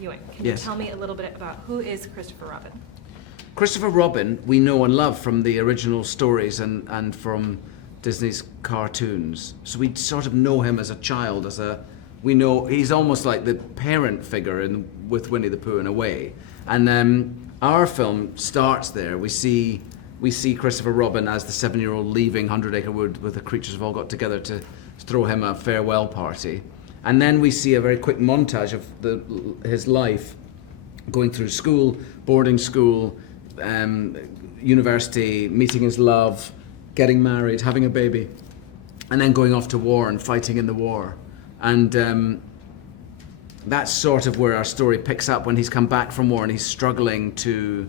Ewan, can Yes. you tell me a little bit about who is Christopher Robin? Christopher Robin, we know and love from the original stories and from Disney's cartoons. So we sort of know him as a child, we know he's almost like the parent figure with Winnie the Pooh in a way. And our film starts there. We see Christopher Robin as the 7-year-old leaving Hundred Acre Wood with the creatures have all got together to throw him a farewell party. And then we see a very quick montage of his life going through school, boarding school, university, meeting his love, getting married, having a baby, and then going off to war and fighting in the war. And that's sort of where our story picks up when he's come back from war and he's struggling to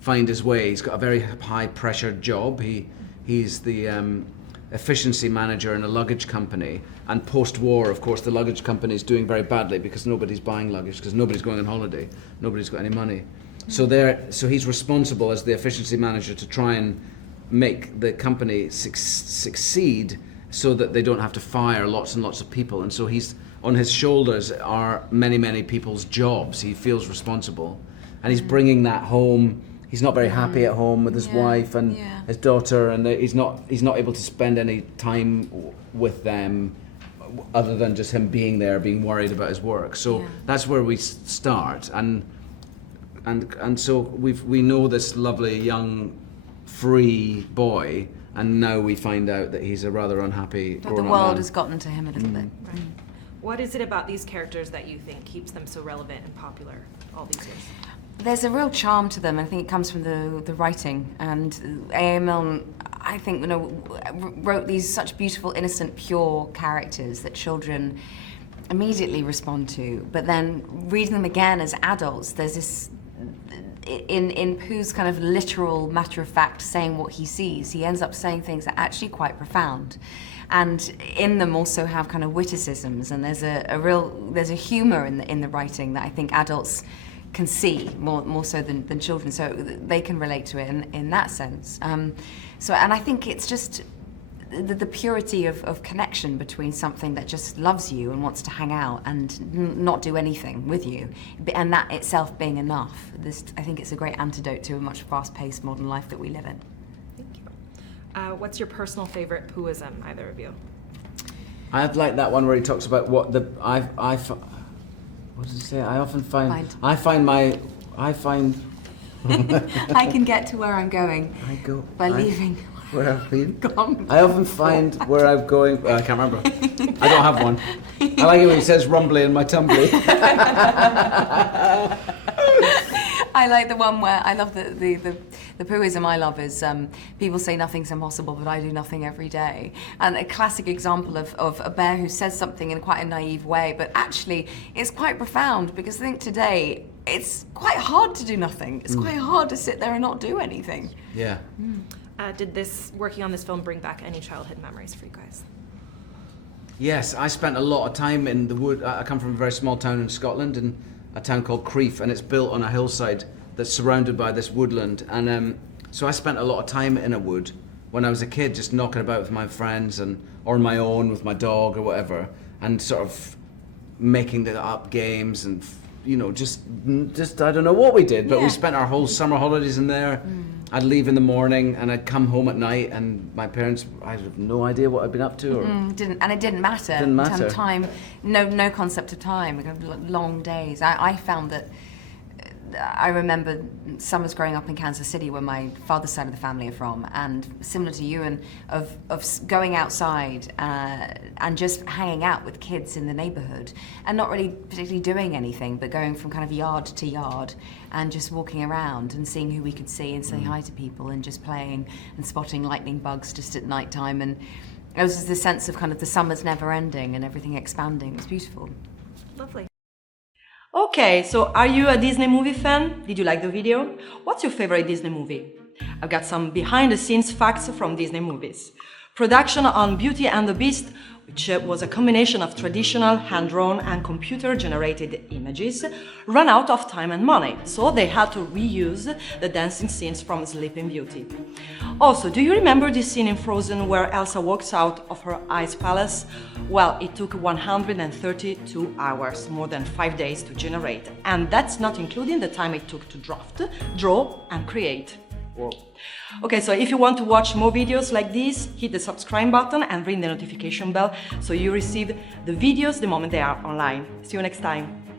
find his way. He's got a very high-pressure job. He's the efficiency manager in a luggage company, and post-war, of course, the luggage company is doing very badly because nobody's buying luggage, because nobody's going on holiday, nobody's got any money. So he's responsible as the efficiency manager to try and make the company succeed so that they don't have to fire lots and lots of people. And so he's on his shoulders are many, many people's jobs. He feels responsible, and he's bringing that home. He's not very happy at home with his wife and his daughter, and he's not able to spend any time with them other than just him being there, being worried about his work. So that's where we start, and so we know this lovely young free boy, and now we find out that he's a rather unhappy grown-up the world man. has gotten to him a little bit. Right. What is it about these characters that you think keeps them so relevant and popular all these years? There's a real charm to them. I think it comes from the writing, and A.A. Milne, I think, wrote these such beautiful, innocent, pure characters that children immediately respond to. But then reading them again as adults, there's this in Pooh's kind of literal, matter-of-fact saying what he sees, he ends up saying things that are actually quite profound. And in them also have kind of witticisms, and there's a humor in the writing that I think adults can see more so than children, so they can relate to it in that sense. And I think it's just the purity of connection between something that just loves you and wants to hang out and not do anything with you, and that itself being enough. I think it's a great antidote to a much fast-paced modern life that we live in. Thank you. What's your personal favorite Poohism, either of you? I like that one where he talks about what what does it say? I can get to where I'm going by leaving where I've been. Gone. I often find where I'm going. I can't remember. I don't have one. I like it when he says rumbly in my tumbly. I like the one where I love the Poohism I love is people say nothing's impossible, but I do nothing every day. And a classic example of a bear who says something in quite a naive way, but actually it's quite profound, because I think today it's quite hard to do nothing. It's quite hard to sit there and not do anything. Yeah. Did working on this film bring back any childhood memories for you guys? Yes, I spent a lot of time in the wood. I come from a very small town in Scotland, in a town called Crieff, and it's built on a hillside that's surrounded by this woodland. And so I spent a lot of time in a wood when I was a kid, just knocking about with my friends or on my own with my dog or whatever, and sort of making up games and just I don't know what we did, but we spent our whole summer holidays in there. I'd leave in the morning and I'd come home at night, and my parents, I have no idea what I'd been up to. It didn't matter. Didn't matter. Time, no concept of time. Long days. I found that. I remember summers growing up in Kansas City, where my father's side of the family are from, and similar to you, and of going outside and just hanging out with kids in the neighborhood, and not really particularly doing anything, but going from kind of yard to yard and just walking around and seeing who we could see and saying hi to people and just playing and spotting lightning bugs just at night time. And it was just the sense of kind of the summer's never ending and everything expanding. It was beautiful. Lovely. Okay, so are you a Disney movie fan? Did you like the video? What's your favorite Disney movie? I've got some behind-the-scenes facts from Disney movies. Production on Beauty and the Beast, which was a combination of traditional, hand-drawn and computer-generated images, ran out of time and money, so they had to reuse the dancing scenes from Sleeping Beauty. Also, do you remember this scene in Frozen where Elsa walks out of her ice palace? Well, it took 132 hours, more than 5 days to generate, and that's not including the time it took to draft, draw and create. Whoa. Okay, so if you want to watch more videos like this, hit the subscribe button and ring the notification bell so you receive the videos the moment they are online. See you next time.